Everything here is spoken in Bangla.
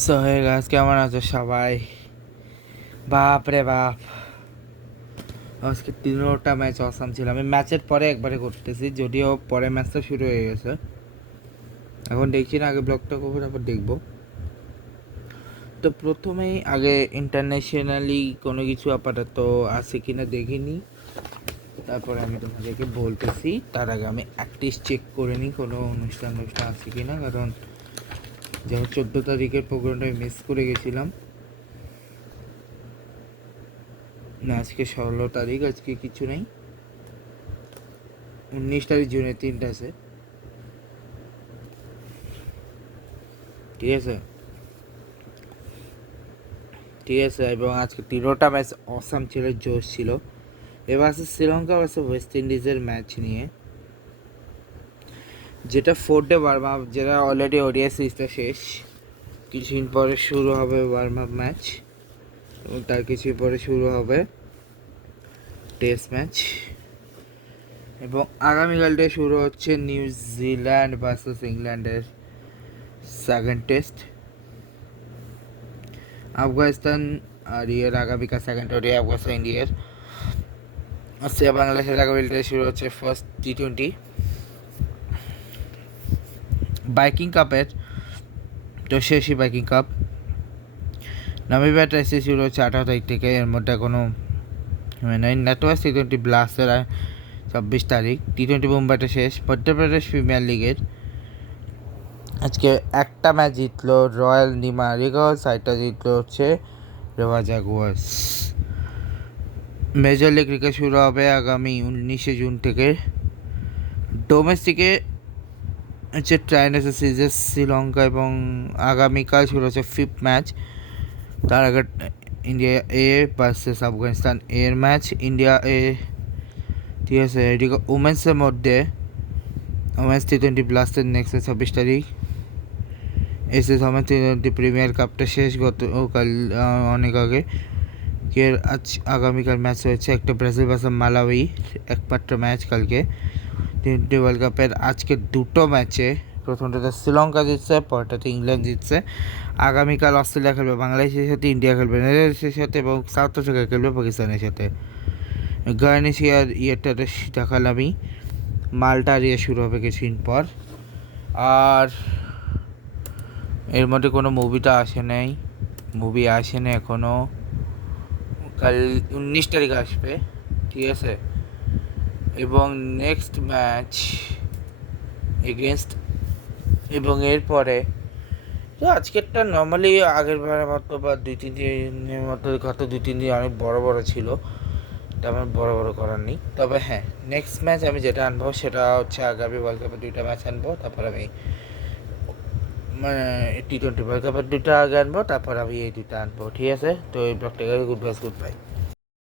সো হে গাইস, কেমন আছো সবাই? বাপ রে বাপ, আজকে 3টা ম্যাচ অসাম ছিল। আমি ম্যাচের পরে একবারে করতেছি, যদিও পরে ম্যাচটা শুরু হয়ে গেছে। এখন দেখছি না, আগে ব্লগটা করবো তারপর দেখবো। তো প্রথমেই আগে ইন্টারন্যাশনালি কোনো কিছু আপাতত আছে কিনা দেখিনি, তারপরে আমি তোমাদেরকে বলতেছি। তার আগে আমি অ্যাটলিস্ট চেক করে নিই কোনো অনুষ্ঠান আছে কিনা, কারণ যেমন 14 তারিখের প্রোগ্রামটা আমি মিস করে গেছিলাম। না, আজকে 16 তারিখ, আজকে কিছু নেই। 19 তারিখ জুনের 3টা আছে, ঠিক আছে ঠিক আছে। এবং আজকে 3টা ম্যাচ অসাম ছিল, জোশ ছিল। এবার আছে শ্রীলঙ্কা ভার্সেস ওয়েস্ট ইন্ডিজের ম্যাচ নিয়ে, যেটা 4 ডে ওয়ার্ম আপ, যেটা অলরেডি ওডিআই সিরিজটা শেষ। কিছুদিন পরে শুরু হবে ওয়ার্ম আপ ম্যাচ, এবং তার কিছু পরে শুরু হবে টেস্ট ম্যাচ। এবং আগামীকালটা শুরু হচ্ছে নিউজিল্যান্ড ভার্সেস ইংল্যান্ডের সেকেন্ড টেস্ট। আফগানিস্তান আর ইয়ের আগামীকাল সেকেন্ড ওডিআই আফগানিস্তান ইন্ডিয়ার। অস্ট্রেলিয়া বাংলাদেশের আগামীকালটা শুরু হচ্ছে ফার্স্ট টি20 বাইকিং কাপের, তো শেষই বাইকিং কাপ। নামিবিয়া টেস্টে শুরু হচ্ছে 18 তারিখ থেকে, এর মধ্যে কোনো নেটওয়ার্ক টি20 ব্লাস্টের 24 তারিখ। টি20 মুম্বাইটা শেষ। মধ্যপ্রদেশ প্রিমিয়ার লিগের আজকে একটা ম্যাচ জিতলো রয়্যাল নিমারিগল, সাইডটা জিতলো হচ্ছে রেওয়া জাগুয়ার্স। মেজর লিগ ক্রিকেট শুরু হবে আগামী 19 জুন থেকে। ডোমেস্টিকে হচ্ছে ট্রাইনার্স সিরিজ শ্রীলঙ্কা, এবং আগামীকাল শুরু হচ্ছে 5th ম্যাচ। তার আগে ইন্ডিয়া এ ভার্সেস আফগানিস্তান এর ম্যাচ। ইন্ডিয়া এ, ঠিক আছে। এদিকে উমেন্সের মধ্যে উমেন্স টি20 ব্লাস্টের নেক্সট 26 তারিখ। এসএস উমেন্স টি20 প্রিমিয়ার কাপটা শেষ গতকাল, অনেক আগে। আজ আগামীকাল ম্যাচ হয়েছে একটা ব্রাজিল ভার্সেস মালাউই, একমাত্র ম্যাচ কালকে টি20 ওয়ার্ল্ড কাপের। আজকে 2টো ম্যাচে, প্রথমটাতে শ্রীলঙ্কা জিতছে, পরটাতে ইংল্যান্ড জিতছে। আগামীকাল অস্ট্রেলিয়া খেলবে বাংলাদেশের সাথে, ইন্ডিয়া খেলবে নেদারল্যান্ডসের সাথে, এবং সাউথ আফ্রিকা খেলবে পাকিস্তানের সাথে। গার্নিশিয়ার ইয়েরটাতে দেখালামই, মাল্টা ইয়ে শুরু হবে কিছুদিন পর। আর এর মধ্যে কোনো মুভিটা আসে নাই, মুভি আসেনি এখনও। কাল 19 তারিখ আসবে, ঠিক আছে। এবং নেক্সট ম্যাচ এগেনস্ট, এবং এরপরে তো আজকেরটা নর্মালি আগের বারের মতো বা 2-3 দিনের মতো, গত 2-3 দিন অনেক বড় বড় ছিল, তেমন বড় বড় করার নেই। তবে হ্যাঁ, নেক্সট ম্যাচ আমি যেটা আনবো সেটা হচ্ছে আগামী ওয়ার্ল্ড কাপের 2টা ম্যাচ আনবো, তারপর আমি মানে টি20 ওয়ার্ল্ড কাপের 2টা আগে আনবো, তারপর আমি এই 2টা আনবো, ঠিক আছে। তো এই ব্লগটাকে গুড বাই।